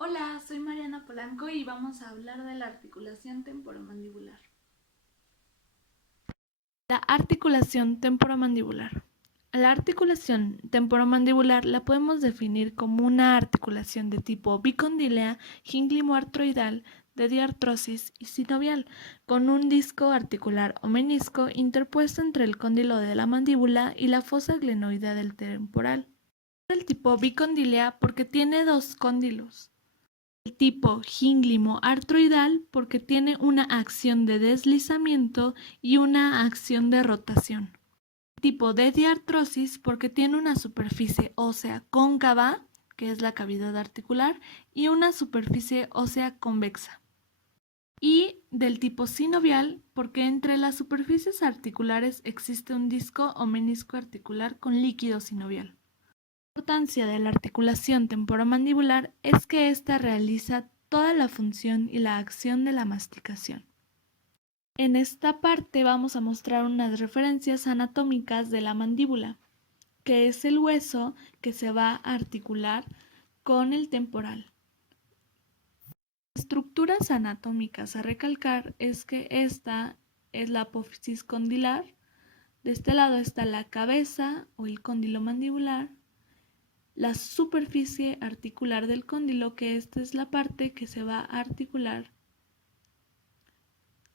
Hola, soy Mariana Polanco y vamos a hablar de la articulación temporomandibular. La articulación temporomandibular. La articulación temporomandibular la podemos definir como una articulación de tipo bicondilea, gínglimo-artroidal, de diartrosis y sinovial, con un disco articular o menisco interpuesto entre el cóndilo de la mandíbula y la fosa glenoidea del temporal. Es del tipo bicondilea porque tiene dos cóndilos. El tipo gínglimo-artroidal porque tiene una acción de deslizamiento y una acción de rotación. El tipo de diartrosis porque tiene una superficie ósea cóncava, que es la cavidad articular, y una superficie ósea convexa. Y del tipo sinovial porque entre las superficies articulares existe un disco o menisco articular con líquido sinovial. La importancia de la articulación temporomandibular es que ésta realiza toda la función y la acción de la masticación. En esta parte vamos a mostrar unas referencias anatómicas de la mandíbula, que es el hueso que se va a articular con el temporal. Estructuras anatómicas a recalcar es que esta es la apófisis condilar, de este lado está la cabeza o el cóndilo mandibular, la superficie articular del cóndilo, que esta es la parte que se va a articular,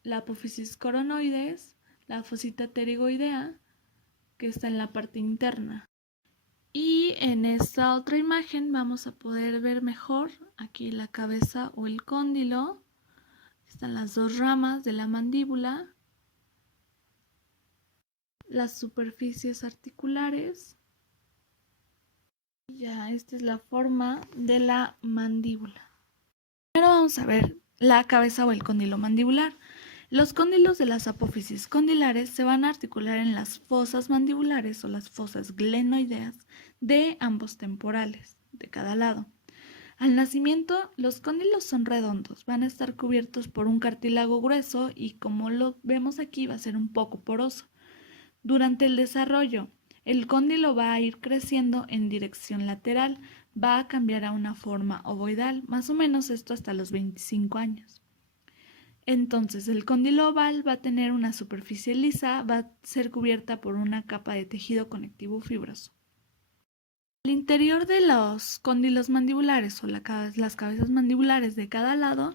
la apófisis coronoides, la fosita pterigoidea, que está en la parte interna. Y en esta otra imagen vamos a poder ver mejor aquí la cabeza o el cóndilo. Están las dos ramas de la mandíbula, las superficies articulares. Ya, esta es la forma de la mandíbula. Primero vamos a ver la cabeza o el cóndilo mandibular. Los cóndilos de las apófisis condilares se van a articular en las fosas mandibulares o las fosas glenoideas de ambos temporales, de cada lado. Al nacimiento, los cóndilos son redondos, van a estar cubiertos por un cartílago grueso y, como lo vemos aquí, va a ser un poco poroso. Durante el desarrollo, el cóndilo va a ir creciendo en dirección lateral, va a cambiar a una forma ovoidal, más o menos esto hasta los 25 años. Entonces, el cóndilo oval va a tener una superficie lisa, va a ser cubierta por una capa de tejido conectivo fibroso. Al interior de los cóndilos mandibulares o las cabezas mandibulares de cada lado,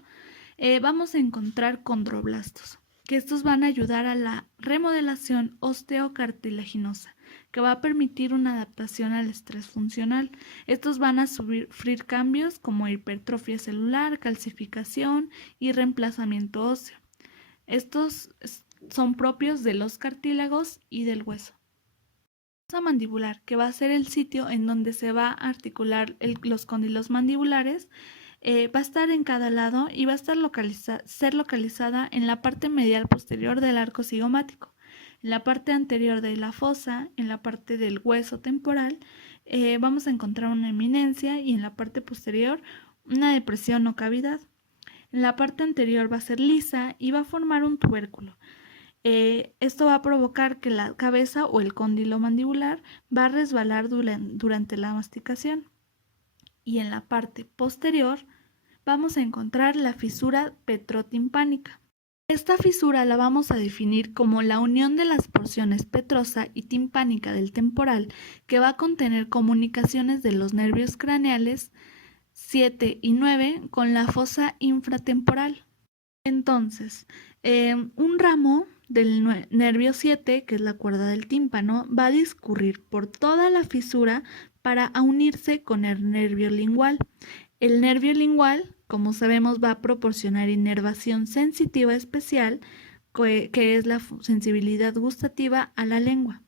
vamos a encontrar condroblastos, que estos van a ayudar a la remodelación osteocartilaginosa, que va a permitir una adaptación al estrés funcional. Estos van a sufrir cambios como hipertrofia celular, calcificación y reemplazamiento óseo. Estos son propios de los cartílagos y del hueso. La fosa mandibular, que va a ser el sitio en donde se va a articular los cóndilos mandibulares, va a estar en cada lado y va a estar ser localizada en la parte medial posterior del arco cigomático, en la parte anterior de la fosa, en la parte del hueso temporal, vamos a encontrar una eminencia y en la parte posterior una depresión o cavidad. En la parte anterior va a ser lisa y va a formar un tubérculo. Esto va a provocar que la cabeza o el cóndilo mandibular va a resbalar durante la masticación. Y en la parte posterior vamos a encontrar la fisura petrotimpánica. Esta fisura la vamos a definir como la unión de las porciones petrosa y timpánica del temporal, que va a contener comunicaciones de los nervios craneales 7 y 9 con la fosa infratemporal. Entonces, un ramo del nervio 7, que es la cuerda del tímpano, va a discurrir por toda la fisura para unirse con el nervio lingual. El nervio lingual, como sabemos, va a proporcionar inervación sensitiva especial, que es la sensibilidad gustativa a la lengua.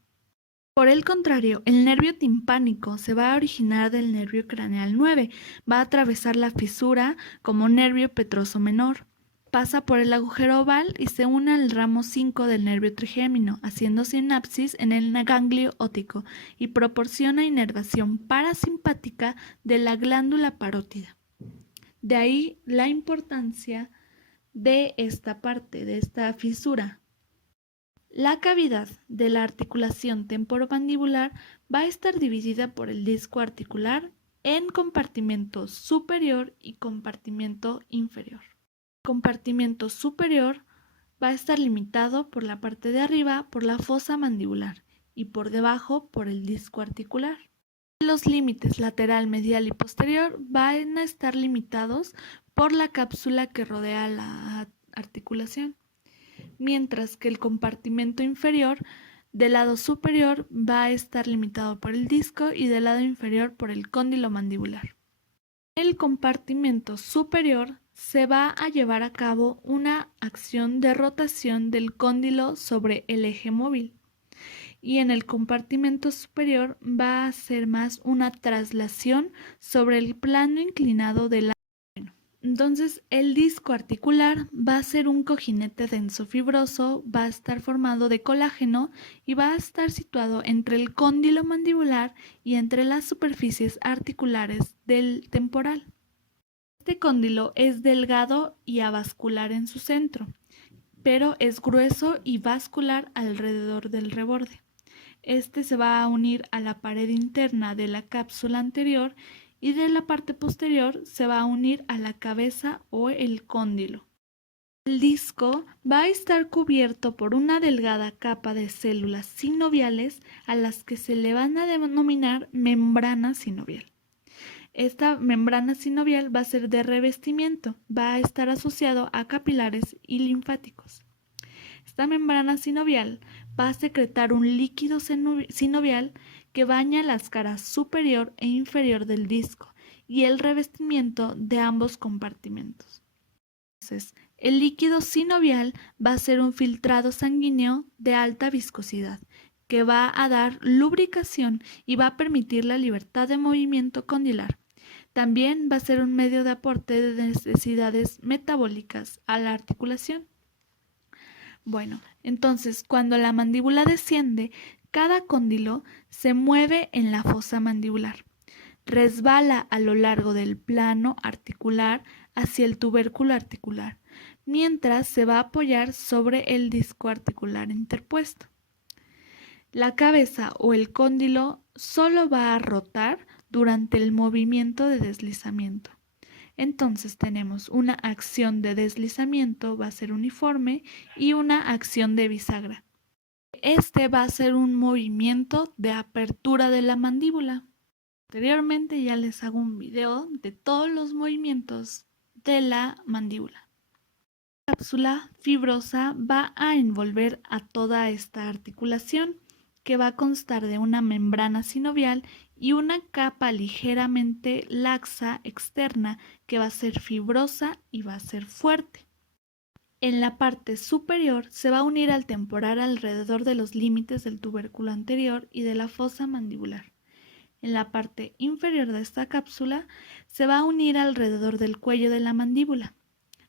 Por el contrario, el nervio timpánico se va a originar del nervio craneal 9, va a atravesar la fisura como nervio petroso menor, pasa por el agujero oval y se une al ramo 5 del nervio trigémino, haciendo sinapsis en el ganglio óptico y proporciona inervación parasimpática de la glándula parótida. De ahí la importancia de esta parte, de esta fisura. La cavidad de la articulación temporomandibular va a estar dividida por el disco articular en compartimento superior y compartimento inferior. El compartimento superior va a estar limitado por la parte de arriba por la fosa mandibular y por debajo por el disco articular. Los límites lateral, medial y posterior van a estar limitados por la cápsula que rodea la articulación, mientras que el compartimento inferior del lado superior va a estar limitado por el disco y del lado inferior por el cóndilo mandibular. En el compartimento superior se va a llevar a cabo una acción de rotación del cóndilo sobre el eje móvil, y en el compartimento superior va a ser más una traslación sobre el plano inclinado del ano. Entonces el disco articular va a ser un cojinete denso fibroso, va a estar formado de colágeno y va a estar situado entre el cóndilo mandibular y entre las superficies articulares del temporal. Este cóndilo es delgado y avascular en su centro, pero es grueso y vascular alrededor del reborde. Este se va a unir a la pared interna de la cápsula anterior y de la parte posterior se va a unir a la cabeza o el cóndilo. El disco va a estar cubierto por una delgada capa de células sinoviales a las que se le van a denominar membrana sinovial. Esta membrana sinovial va a ser de revestimiento, va a estar asociado a capilares y linfáticos. Esta membrana sinovial va a secretar un líquido sinovial que baña las caras superior e inferior del disco y el revestimiento de ambos compartimentos. Entonces, el líquido sinovial va a ser un filtrado sanguíneo de alta viscosidad que va a dar lubricación y va a permitir la libertad de movimiento condilar. También va a ser un medio de aporte de necesidades metabólicas a la articulación. Bueno, entonces cuando la mandíbula desciende, cada cóndilo se mueve en la fosa mandibular, resbala a lo largo del plano articular hacia el tubérculo articular, mientras se va a apoyar sobre el disco articular interpuesto. La cabeza o el cóndilo solo va a rotar durante el movimiento de deslizamiento. Entonces tenemos una acción de deslizamiento, va a ser uniforme, y una acción de bisagra. Este va a ser un movimiento de apertura de la mandíbula. Anteriormente ya les hago un video de todos los movimientos de la mandíbula. La cápsula fibrosa va a envolver a toda esta articulación, que va a constar de una membrana sinovial y una capa ligeramente laxa externa que va a ser fibrosa y va a ser fuerte. En la parte superior se va a unir al temporal alrededor de los límites del tubérculo anterior y de la fosa mandibular. En la parte inferior de esta cápsula se va a unir alrededor del cuello de la mandíbula.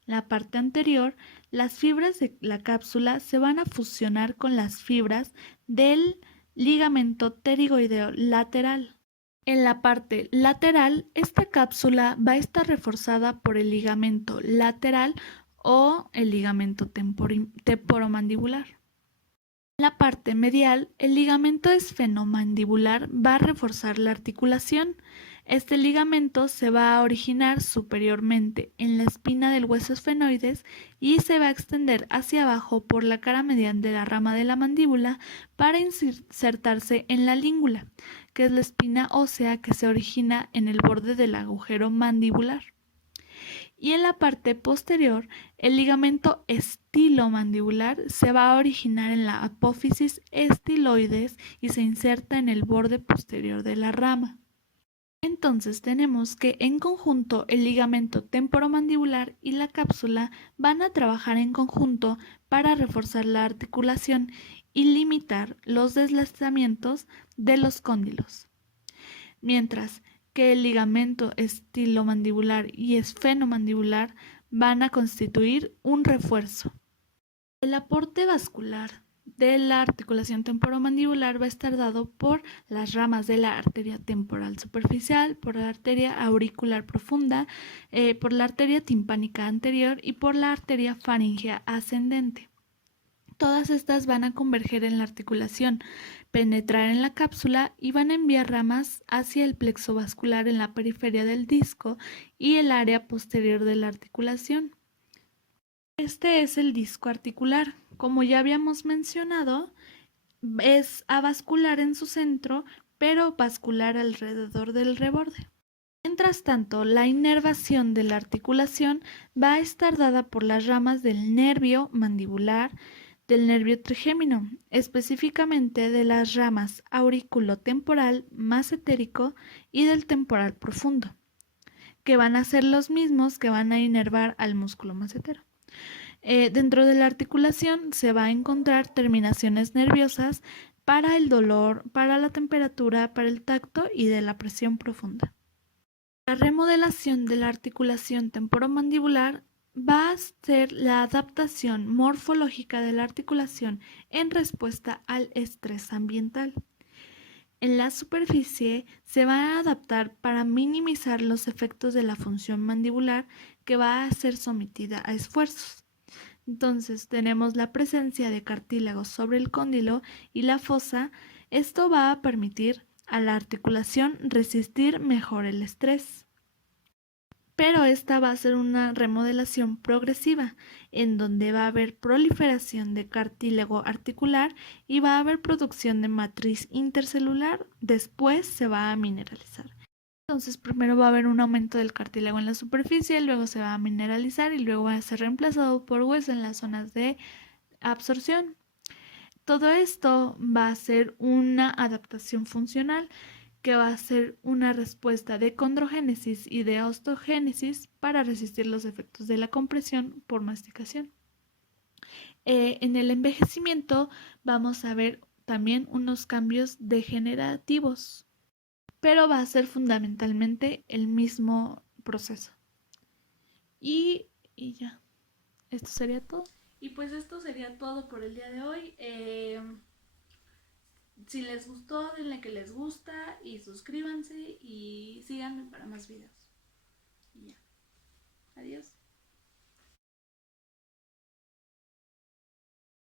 En la parte anterior, las fibras de la cápsula se van a fusionar con las fibras del ligamento pterigoideo lateral. En la parte lateral, esta cápsula va a estar reforzada por el ligamento lateral o el ligamento temporomandibular. En la parte medial, el ligamento esfenomandibular va a reforzar la articulación. Este ligamento se va a originar superiormente en la espina del hueso esfenoides y se va a extender hacia abajo por la cara mediante la rama de la mandíbula para insertarse en la língula, que es la espina ósea que se origina en el borde del agujero mandibular. Y en la parte posterior, el ligamento estilomandibular se va a originar en la apófisis estiloides y se inserta en el borde posterior de la rama. Entonces tenemos que en conjunto el ligamento temporomandibular y la cápsula van a trabajar en conjunto para reforzar la articulación y limitar los deslizamientos de los cóndilos. Mientras que el ligamento estilomandibular y esfenomandibular van a constituir un refuerzo. El aporte vascular de la articulación temporomandibular va a estar dado por las ramas de la arteria temporal superficial, por la arteria auricular profunda, por la arteria timpánica anterior y por la arteria faríngea ascendente. Todas estas van a converger en la articulación, penetrar en la cápsula y van a enviar ramas hacia el plexo vascular en la periferia del disco y el área posterior de la articulación. Este es el disco articular. Como ya habíamos mencionado, es avascular en su centro, pero vascular alrededor del reborde. Mientras tanto, la inervación de la articulación va a estar dada por las ramas del nervio mandibular, del nervio trigémino, específicamente de las ramas auriculotemporal masentérico y del temporal profundo, que van a ser los mismos que van a inervar al músculo masentero. Dentro de la articulación se va a encontrar terminaciones nerviosas para el dolor, para la temperatura, para el tacto y de la presión profunda. La remodelación de la articulación temporomandibular va a ser la adaptación morfológica de la articulación en respuesta al estrés ambiental. En la superficie se va a adaptar para minimizar los efectos de la función mandibular que va a ser sometida a esfuerzos. Entonces tenemos la presencia de cartílago sobre el cóndilo y la fosa. Esto va a permitir a la articulación resistir mejor el estrés. Pero esta va a ser una remodelación progresiva, en donde va a haber proliferación de cartílago articular y va a haber producción de matriz intercelular. Después se va a mineralizar. Entonces primero va a haber un aumento del cartílago en la superficie, luego se va a mineralizar y luego va a ser reemplazado por hueso en las zonas de absorción. Todo esto va a ser una adaptación funcional que va a ser una respuesta de condrogénesis y de osteogénesis para resistir los efectos de la compresión por masticación. En el envejecimiento vamos a ver también unos cambios degenerativos, pero va a ser fundamentalmente el mismo proceso. Y ya, esto sería todo. Y pues esto sería todo por el día de hoy. Si les gustó, denle que les gusta y suscríbanse y síganme para más videos. Y ya. Adiós.